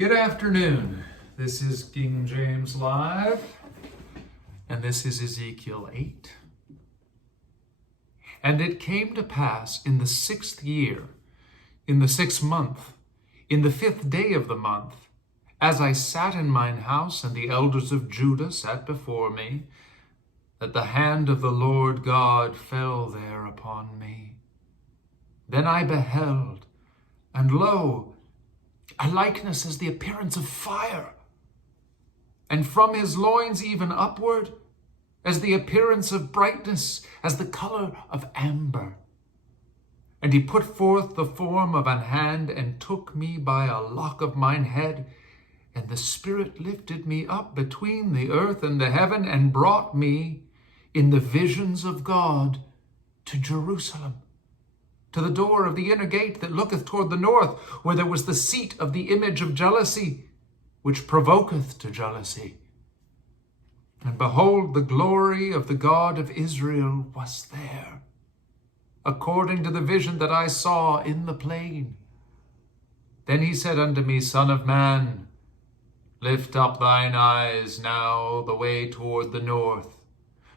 Good afternoon. This is King James Live, and this is Ezekiel 8. And it came to pass in the 6th year, in the 6th month, in the 5th day of the month, as I sat in mine house, and the elders of Judah sat before me, that the hand of the Lord God fell there upon me. Then I beheld, and lo, a likeness as the appearance of fire, and from his loins even upward, as the appearance of brightness, as the color of amber. And he put forth the form of an hand, and took me by a lock of mine head, and the Spirit lifted me up between the earth and the heaven, and brought me in the visions of God to Jerusalem, to the door of the inner gate that looketh toward the north, where there was the seat of the image of jealousy, which provoketh to jealousy. And behold, the glory of the God of Israel was there, according to the vision that I saw in the plain. Then he said unto me, Son of man, lift up thine eyes now the way toward the north.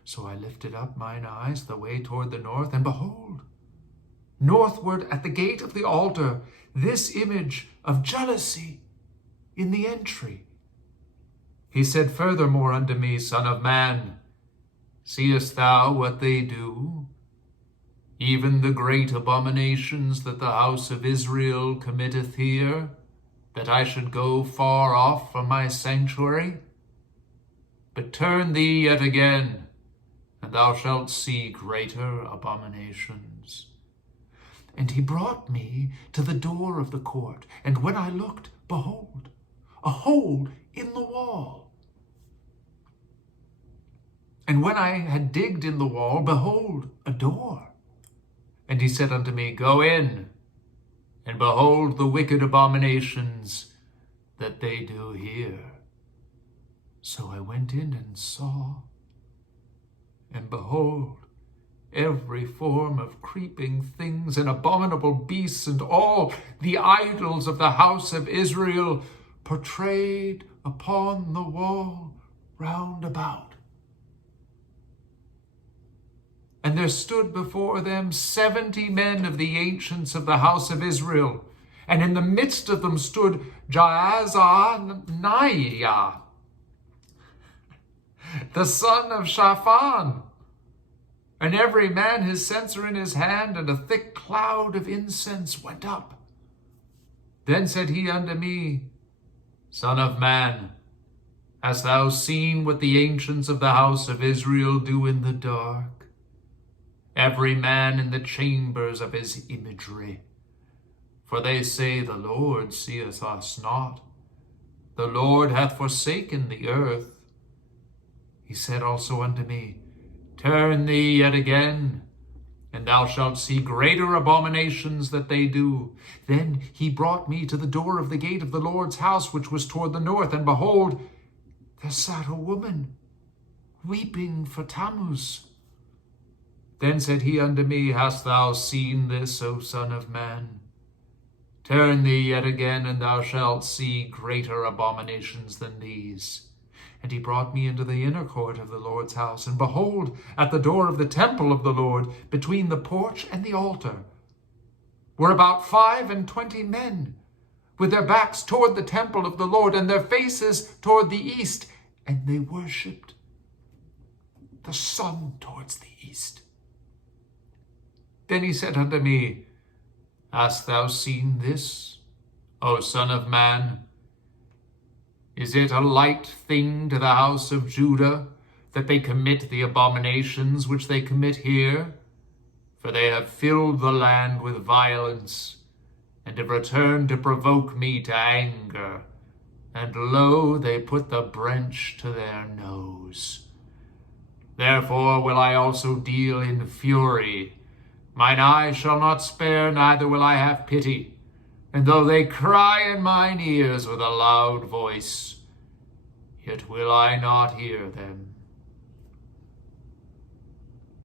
So I lifted up mine eyes the way toward the north, and behold, northward at the gate of the altar, this image of jealousy in the entry. He said furthermore unto me, Son of man, seest thou what they do? Even the great abominations that the house of Israel committeth here, that I should go far off from my sanctuary? But turn thee yet again, and thou shalt see greater abominations. And he brought me to the door of the court, and when I looked, behold, a hole in the wall. And when I had digged in the wall, behold, a door. And he said unto me, Go in, and behold the wicked abominations that they do here. So I went in and saw, and behold, every form of creeping things and abominable beasts, and all the idols of the house of Israel portrayed upon the wall round about. And there stood before them 70 men of the ancients of the house of Israel, and in the midst of them stood Jaazaniah, the son of Shaphan, and every man his censer in his hand, and a thick cloud of incense went up. Then said he unto me, Son of man, hast thou seen what the ancients of the house of Israel do in the dark? Every man in the chambers of his imagery. For they say, The Lord seeth us not. The Lord hath forsaken the earth. He said also unto me, Turn thee yet again, and thou shalt see greater abominations that they do. Then he brought me to the door of the gate of the Lord's house, which was toward the north, and behold, there sat a woman, weeping for Tammuz. Then said he unto me, Hast thou seen this, O Son of man? Turn thee yet again, and thou shalt see greater abominations than these. And he brought me into the inner court of the Lord's house, and behold, at the door of the temple of the Lord, between the porch and the altar, were about 25 men, with their backs toward the temple of the Lord, and their faces toward the east, and they worshipped the sun towards the east. Then he said unto me, Hast thou seen this, O Son of man? Is it a light thing to the house of Judah that they commit the abominations which they commit here? For they have filled the land with violence, and have returned to provoke me to anger. And lo, they put the branch to their nose. Therefore will I also deal in fury. Mine eye shall not spare, neither will I have pity. And though they cry in mine ears with a loud voice, yet will I not hear them.